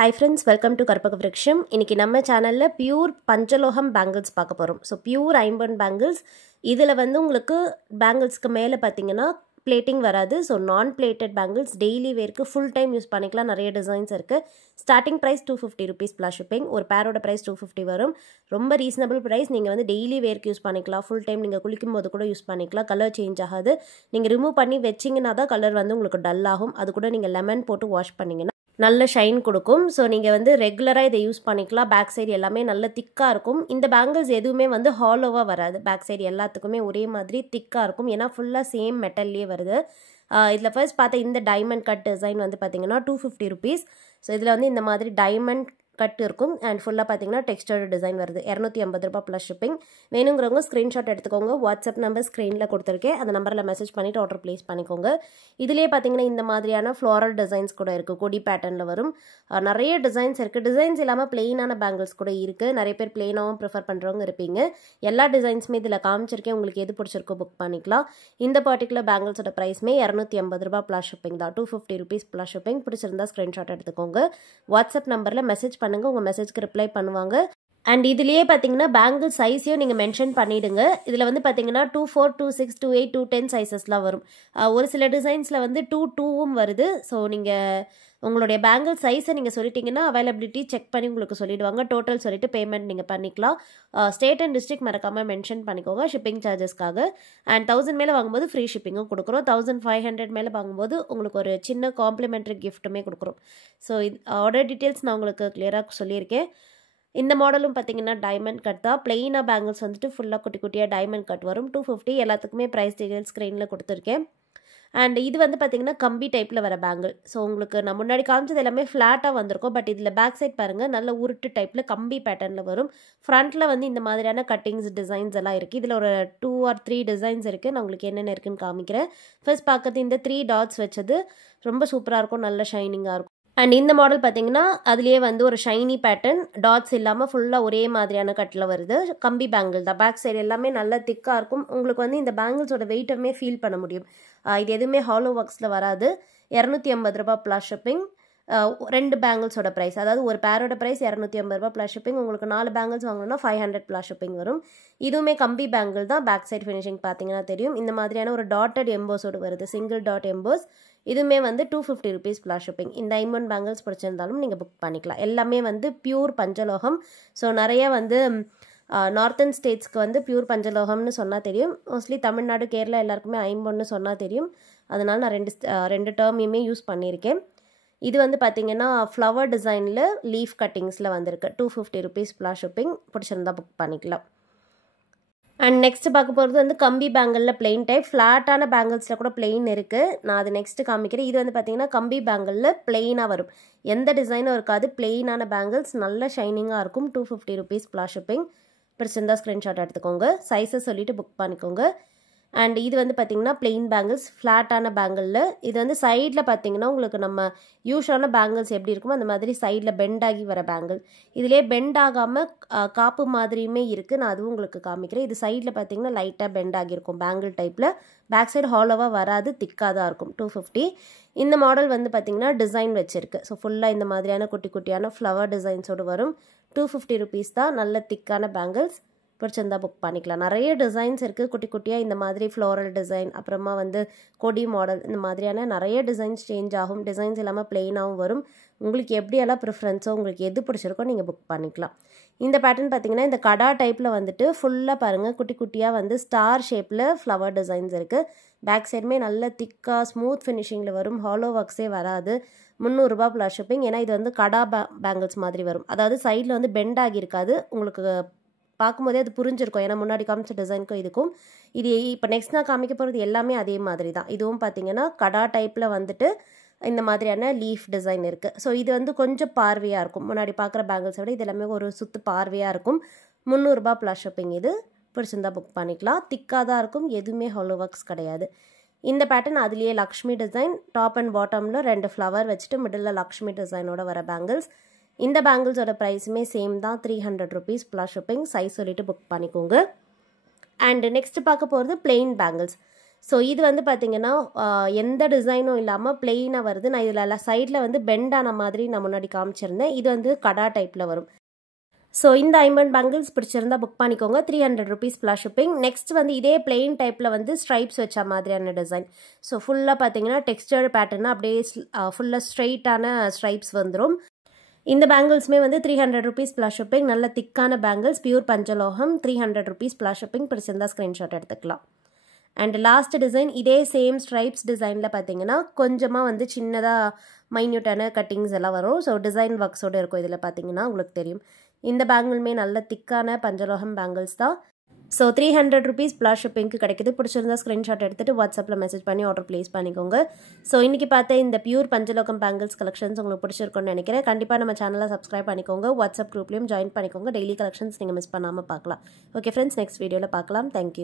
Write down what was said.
Hi friends, welcome to Karpaka Vriksham. இன்னைக்கு நம்ம சேனல்ல பியூர் பஞ்சலோகம் பேங்கிள்ஸ் பார்க்க போறோம். ஸோ பியூர் ஐம்பன் பேங்கிள்ஸ். இதில் வந்து உங்களுக்கு பேங்கிள்ஸ்க்கு மேலே பார்த்தீங்கன்னா பிளேட்டிங் வராது. ஸோ நான் பிளேட்டட் பேங்கிள்ஸ் டெய்லி வேர்க்கு ஃபுல் டைம் யூஸ் பண்ணிக்கலாம். நிறைய டிசைன்ஸ் இருக்குது. Starting price 250 rupees plus shipping. ஒரு பேரோட ப்ரைஸ் 250 வரும். ரொம்ப ரீசனபிள் ப்ரைஸ். நீங்கள் வந்து டெய்லி வேர்க்கு யூஸ் பண்ணிக்கலாம். ஃபுல் டைம் நீங்கள் குளிக்கும் போது கூட யூஸ் பண்ணிக்கலாம். கலர் சேஞ்ச் ஆகாது. நீங்கள் ரிமூவ் பண்ணி வச்சிங்கன்னா தான் கலர் வந்து உங்களுக்கு டல் ஆகும். அது கூட நீங்கள் லெமன் போட்டு வாஷ் பண்ணிங்கன்னா நல்ல ஷைன் கொடுக்கும். ஸோ நீங்கள் வந்து ரெகுலராக இதை யூஸ் பண்ணிக்கலாம். பேக் சைடு எல்லாமே நல்ல திக்காக இருக்கும். இந்த பேங்கிள்ஸ் எதுவுமே வந்து ஹாலோவாக வராது. பேக் சைடு எல்லாத்துக்குமே ஒரே மாதிரி திக்காக இருக்கும். ஏன்னா ஃபுல்லாக சேம் மெட்டல்லே வருது. இதில் ஃபர்ஸ்ட் பார்த்த இந்த டைமண்ட் கட் டிசைன் வந்து பார்த்தீங்கன்னா 250 rupees. ஸோ இதில் வந்து இந்த மாதிரி டைமண்ட் கட் இருக்கும். அண்ட் ஃபுல்லாக பார்த்தீங்கன்னா டெக்ஸ்டர்டு டிசைன் வருது. 250 ரூபாய் ப்ளஸ் ஷிப்பிங். வேணுங்கிறவங்க ஸ்க்ரீன்ஷாட் எடுத்துக்கோங்க. வாட்ஸ்அப் நம்பர் ஸ்க்ரீனில் கொடுத்துருக்கேன். அந்த நம்பரில் மெசேஜ் பண்ணிவிட்டு ஆர்டர் ப்ளேஸ் பண்ணிக்கோங்க. இதிலே பார்த்தீங்கன்னா இந்த மாதிரியான ஃப்ளாரல் டிசைன்ஸ் கூட இருக்குது. கொடி பேட்டர்னில் வரும். நிறைய டிசைன்ஸ் இருக்குது. டிசைன்ஸ் இல்லாமல் பிளெயினான பேங்கிள்ஸ் கூட இருக்குது. நிறைய பேர் பிளெயினாகவும் ப்ரிஃபர் பண்ணுறவங்க இருப்பீங்க. எல்லா டிசைன்ஸுமே இதில் காமிச்சிருக்கேன். உங்களுக்கு எது பிடிச்சிருக்கோ புக் பண்ணிக்கலாம். இந்த பர்டிகுலர் பேங்கிள்ஸோட ப்ரைஸ்மே 250 ரூபாய் ப்ளஸ் ஷிப்பிங் தான். 250 rupees ப்ளஸ் ஷிப்பிங். பிடிச்சிருந்தா ஸ்க்ரீன்ஷாட் எடுத்துக்கோங்க. வாட்ஸ்அப் நம்பரில் மெசேஜ் பண்ணுங்கள். உங்கள் மெசேஜ்க்கு ரிப்ளை பண்ணுவாங்க. அண்ட் இதுலேயே பார்த்தீங்கன்னா பேங்கிள் சைஸையும் நீங்கள் மென்ஷன் பண்ணிவிடுங்க. இதில் வந்து பார்த்தீங்கன்னா 24, 26, 28, 210 சைஸஸ்லாம் வரும். ஒரு சில டிசைன்ஸில் வந்து 22வும் வருது. ஸோ நீங்கள் உங்களுடைய பேங்கிள் சைஸை நீங்கள் சொல்லிட்டீங்கன்னா அவைலபிலிட்டி செக் பண்ணி உங்களுக்கு சொல்லிவிடுவாங்க. டோட்டல் சொல்லிவிட்டு பேமெண்ட் நீங்கள் பண்ணிக்கலாம். ஸ்டேட் அண்ட் டிஸ்ட்ரிக்ட் மறக்காமல் மென்ஷன் பண்ணிக்கோங்க ஷிப்பிங் சார்ஜஸ்க்காக. அண்ட் 1000 மேலே வாங்கும்போது ஃப்ரீ ஷிப்பிங்கும் கொடுக்குறோம். 1500 மேலே வாங்கும்போது உங்களுக்கு ஒரு சின்ன காம்ப்ளிமெண்ட்ரி கிஃப்ட்டுமே கொடுக்குறோம். ஸோ ஆர்டர் டீட்டெயில்ஸ் நான் உங்களுக்கு கிளியராக சொல்லியிருக்கேன். இந்த மாடலும் பார்த்தீங்கன்னா டைமண்ட் கட் தான். பிளெயினாக பேங்கிள்ஸ் வந்துட்டு ஃபுல்லாக குட்டி குட்டியாக டைமண்ட் கட் வரும். 250. எல்லாத்துக்குமே ப்ரைஸ் டீட்டெயில்ஸ் ஸ்க்ரீனில் கொடுத்துருக்கேன். அண்ட் இது வந்து பார்த்தீங்கன்னா கம்பி டைப்பில் வர பேங்கிள். ஸோ உங்களுக்கு நான் முன்னாடி காமிச்சது எல்லாமே ஃப்ளாட்டாக வந்திருக்கும். பட் இதில் பேக் சைட் பாருங்கள், நல்ல உருட்டு டைப்பில் கம்பி பேட்டர்னில் வரும். ஃப்ரண்ட்டில் வந்து இந்த மாதிரியான கட்டிங்ஸ் டிசைன்ஸ் எல்லாம் இருக்குது. இதில் ஒரு 2 or 3 டிசைன்ஸ் இருக்குது. நான் உங்களுக்கு என்னென்ன இருக்குன்னு காமிக்கிறேன். ஃபர்ஸ்ட் பார்க்கறது இந்த 3 டாட்ஸ் வச்சது ரொம்ப சூப்பராக இருக்கும். நல்ல ஷைனிங்காக இருக்கும். அண்ட் இந்த மாடல் பார்த்தீங்கன்னா அதுலேயே வந்து ஒரு ஷைனி பேட்டர்ன், டாட்ஸ் இல்லாமல் ஃபுல்லாக ஒரே மாதிரியான கட்டில் வருது. கம்பி பேங்கிள் தான். பேக் சைடு எல்லாமே நல்லா திக்காக இருக்கும். உங்களுக்கு வந்து இந்த பேங்கிள்ஸோட வெயிட்டமே ஃபீல் பண்ண முடியும். இது எதுவுமே ஹாலோ ஒர்க்ஸில் வராது. 250 ரூபாய் ப்ளஸ் ஷிப்பிங். 2 பேங்கிள்ஸோட ப்ரைஸ், அதாவது ஒரு பேரோட ப்ரைஸ் 250 ரூபாய் ப்ளஸ் ஷிப்பிங். உங்களுக்கு 4 பேங்கிள்ஸ் வாங்கணும்னா 500 ப்ளஸ் ஷிப்பிங் வரும். இதுவுமே கம்பி பேங்கிள் தான். பேக் சைட் ஃபினிஷிங் பார்த்தீங்கன்னா தெரியும். இந்த மாதிரியான ஒரு டாட்டட் எம்போஸோடு வருது. Single dot EMBOSS. இதுவுமே வந்து 250 rupees ப்ளஸ் ஷிப்பிங். இந்த ஐம்பன் பேங்கிள்ஸ் பிடிச்சிருந்தாலும் நீங்கள் புக் பண்ணிக்கலாம். எல்லாமே வந்து பியூர் பஞ்சலோகம். ஸோ நிறைய வந்து நார்த்தன் ஸ்டேட்ஸ்க்கு வந்து பியூர் பஞ்சலோகம்னு சொன்னால் தெரியும். மோஸ்ட்லி தமிழ்நாடு, கேரளா எல்லாருக்குமே ஐம்பொன்னு சொன்னால் தெரியும். அதனால் நான் ரெண்டு டேர்மையுமே யூஸ் பண்ணியிருக்கேன். இது வந்து பார்த்தீங்கன்னா ஃப்ளவர் டிசைனில் லீஃப் கட்டிங்ஸில் வந்திருக்கு. 250 rupees ப்ளஸ் ஷிப்பிங். பிடிச்சிருந்தா புக் பண்ணிக்கலாம். அண்ட் நெக்ஸ்ட் பார்க்க போகிறது வந்து கம்பி பேங்கிளில் பிளெயின் டைப். ஃப்ளாட்டான பேங்கிள்ஸில் கூட பிளெயின் இருக்குது. நான் அது நெக்ஸ்ட்டு காமிக்கிறேன். இது வந்து பார்த்தீங்கன்னா கம்பி பேங்கிளில் பிளெயினாக வரும். எந்த டிசைனும் இருக்காது. பிளெயினான பேங்கிள்ஸ் நல்ல ஷைனிங்காக இருக்கும். 250 rupees ப்ளஸ் ஷிப்பிங். பிடிச்சிருந்தா ஸ்க்ரீன்ஷாட் எடுத்துக்கோங்க. சைஸை சொல்லிவிட்டு புக் பண்ணிக்கோங்க. அண்ட் இது வந்து பார்த்தீங்கன்னா பிளெயின் பேங்கிள்ஸ், ஃப்ளாட்டான பேங்கிளில். இது வந்து சைடில் பார்த்தீங்கன்னா உங்களுக்கு நம்ம யூஷுவலான பேங்கிள்ஸ் எப்படி இருக்குமோ அந்த மாதிரி சைடில் பெண்ட் ஆகி வர பேங்கிள். இதிலே பெண்ட் ஆகாமல் காப்பு மாதிரியுமே இருக்குது. நான் அதுவும் உங்களுக்கு காமிக்கிறேன். இது சைடில் பார்த்தீங்கன்னா லைட்டாக பெண்ட் ஆகியிருக்கும் பேங்கிள் டைப்பில். பேக் சைடு ஹாலோவாக வராது, திக்காக தான் இருக்கும். 250. இந்த மாடல் வந்து பார்த்தீங்கன்னா டிசைன் வச்சுருக்கு. ஸோ ஃபுல்லாக இந்த மாதிரியான குட்டி குட்டியான ஃப்ளவர் டிசைன்ஸோடு வரும். 250 rupees தான். நல்ல திக்கான பேங்கிள்ஸ். பிடிச்சிருந்தா புக் பண்ணிக்கலாம். நிறைய டிசைன்ஸ் இருக்குது. குட்டி குட்டியாக இந்த மாதிரி ஃப்ளோரல் டிசைன், அப்புறமா வந்து கொடி மாடல், இந்த மாதிரியான நிறைய டிசைன்ஸ் சேஞ்ச் ஆகும். டிசைன்ஸ் இல்லாமல் பிளெயினாகவும் வரும். உங்களுக்கு எப்படியெல்லாம் ப்ரிஃபரன்ஸோ, உங்களுக்கு எது பிடிச்சிருக்கோ நீங்கள் புக் பண்ணிக்கலாம். இந்த பேட்டர்ன் பார்த்தீங்கன்னா இந்த கடா டைப்பில் வந்துட்டு ஃபுல்லாக பாருங்கள் குட்டி குட்டியாக வந்து ஸ்டார் ஷேப்பில் ஃப்ளவர் டிசைன்ஸ் இருக்குது. பேக் சைடுமே நல்ல திக்காக ஸ்மூத் ஃபினிஷிங்கில் வரும். ஹாலோ ஒர்க்ஸே வராது. 300 ரூபாய் ப்ளஸ் ஷிப்பிங். ஏன்னா இது வந்து கடா பேங்கிள்ஸ் மாதிரி வரும். அதாவது சைடில் வந்து பெண்ட் ஆகியிருக்காது. உங்களுக்கு பார்க்கும்போதே அது புரிஞ்சிருக்கும். ஏன்னா முன்னாடி காமிச்ச டிசைனுக்கும் இதுக்கும் இது இப்போ நெக்ஸ்ட் நான் காமிக்க போகிறது எல்லாமே அதே மாதிரி தான். இதுவும் பார்த்தீங்கன்னா கடா டைப்பில் வந்துட்டு இந்த மாதிரியான லீஃப் டிசைன் இருக்குது. ஸோ இது வந்து கொஞ்சம் பார்வையாக இருக்கும். முன்னாடி பார்க்குற பேங்கிள்ஸை விட இது எல்லாமே ஒரு சுற்று பார்வையாக இருக்கும். 300 ரூபாய் ப்ளஸ் ஷிப்பிங். இது பிடிச்சிருந்தா புக் பண்ணிக்கலாம். திக்காக தான் இருக்கும். எதுவுமே ஹாலோ ஒர்க்ஸ் கிடையாது. இந்த பேட்டர்ன் அதுலேயே லக்ஷ்மி டிசைன். டாப் அண்ட் பாட்டமில் 2 ஃப்ளவர் வச்சுட்டு மிடில் லக்ஷ்மி டிசைனோட வர பேங்கிள்ஸ். இந்த பேங்கிள்ஸோட ப்ரைஸுமே சேம் தான். 300 rupees ப்ளஸ் ஷிப்பிங். சைஸ் சொல்லிவிட்டு புக் பண்ணிக்கோங்க. அண்ட் நெக்ஸ்ட் பார்க்க போகிறது பிளெயின் பேங்கிள்ஸ். ஸோ இது வந்து பார்த்தீங்கன்னா எந்த டிசைனும் இல்லாமல் பிளெயினாக வருது. நான் இதில் சைடில் வந்து பெண்ட் ஆன மாதிரி நான் முன்னாடி காமிச்சிருந்தேன். இது வந்து கடா டைப்பில் வரும். ஸோ இந்த ஐம்பன் பேங்கிள்ஸ் பிடிச்சிருந்தா புக் பண்ணிக்கோங்க. 300 rupees ப்ளஸ் ஷிப்பிங். நெக்ஸ்ட் வந்து இதே பிளெயின் டைப்பில் வந்து ஸ்ட்ரைப்ஸ் வச்ச மாதிரியான டிசைன். ஸோ ஃபுல்லாக பார்த்தீங்கன்னா டெக்ஸ்டர் பேட்டர்னா அப்படியே ஃபுல்லாக ஸ்ட்ரெயிட்டான ஸ்ட்ரைப்ஸ் வந்துடும். இந்த பேங்கிள்ஸுமே வந்து 300 rupees ப்ளஸ் ஷிப்பிங். நல்ல திக்கான பேங்கிள்ஸ், பியூர் பஞ்சலோகம். 300 rupees ப்ளஸ் ஷிப்பிங். பிடிச்சிருந்தா ஸ்க்ரீன்ஷாட் எடுத்துக்கலாம். அண்ட் லாஸ்ட் டிசைன் இதே சேம் ஸ்ட்ரைப்ஸ் டிசைனில் பார்த்தீங்கன்னா கொஞ்சமாக வந்து சின்னதாக மைன்யூட்டான கட்டிங்ஸ் எல்லாம் வரும். ஸோ டிசைன் ஒர்க்ஸோடு இருக்கும். இதில் பார்த்தீங்கன்னா உங்களுக்கு தெரியும். இந்த பேங்கிளுமே நல்ல திக்கான பஞ்சலோகம் பேங்கிள்ஸ் தான். ஸோ 300 rupees ப்ளஸ் ஷிப்பிங்க்கு கிடைக்குது. பிடிச்சிருந்தா ஸ்க்ரீன்ஷாட் எடுத்துகிட்டு வாட்ஸ்அப்பில் மெசேஜ் பண்ணி ஆர்டர் ப்ளேஸ் பண்ணிக்கோங்க. ஸோ இன்றைக்கி பார்த்த இந்த பியூர் பஞ்சலோகம் பேங்கிள்ஸ் கலெக்ஷன்ஸ் உங்களுக்கு பிடிச்சிருக்குன்னு நினைக்கிறேன். கண்டிப்பாக நம்ம சேனலை சப்ஸ்கிரைப் பண்ணிக்கோங்க. வாட்ஸ்அப் குரூப்லேயும் ஜாயின் பண்ணிக்கோங்க. டெய்லி கலெக்ஷன்ஸ் நீங்கள் மிஸ் பண்ணாமல் பார்க்கலாம். ஓகே ஃப்ரெண்ட்ஸ், நெக்ஸ்ட் வீடியோவில் பார்க்கலாம். தேங்க்யூ.